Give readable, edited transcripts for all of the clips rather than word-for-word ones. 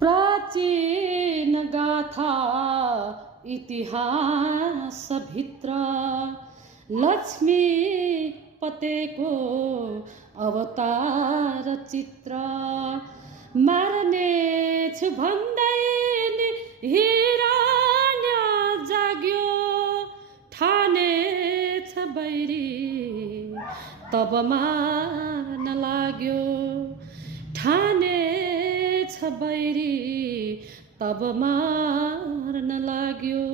प्राचीन गाथा इतिहास भित्र लक्ष्मी पतेको अवतार चित्र मार्नेछु भन्दै नि हिरण्य जाग्यो ठानेछ बैरी तब मार्न लाग्यो ठानेछ बैरी तब मार्न लाग्यो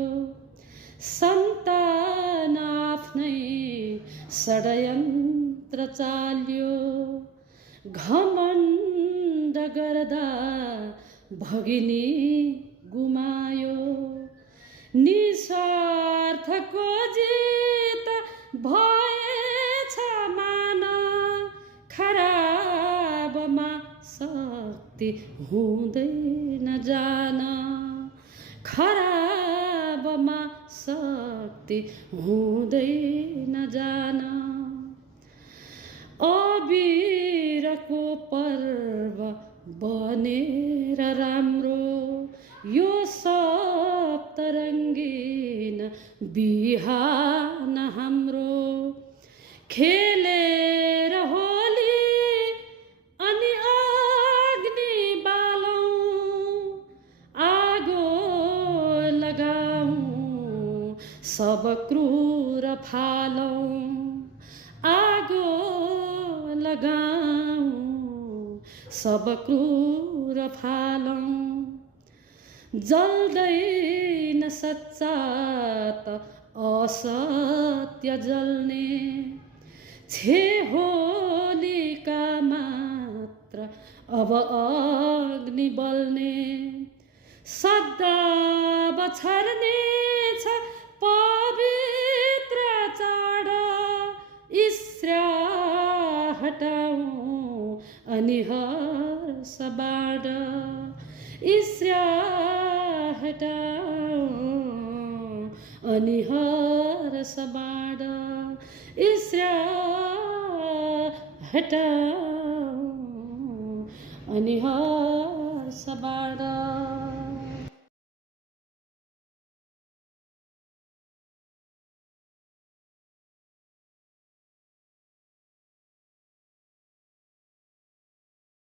सन्तान आफ्नै षड्यन्त्र चाल्यो घमण्ड गर्दा भगिनी गुमायो निस्वार्थको जित भएछ मान खराबमा शक्ति हुँदैन जान खराबमा शक्ति हुँदैन जान अबिरको पर्व बनेर राम्रो यो सप्तरङ्गीन बिहान हाम्रो खेलेर होली अनि अग्नि बालौँ आगो लगाऊँ सब क्रूर फालौँ आगो लगाऊँ सब क्रूर फालौँ जल्दैन सच्चा त असत्य जल्ने छे होलिका मात्र अब अग्नि बल्ने सदा बछर्ने छ पवित्र चाड इस्रा हटाऊँ अनि हर्ष बाड इस्रा हटाऊँ अनि हर्ष बाड इस्रा हटाऊँ अनि हर्ष बाड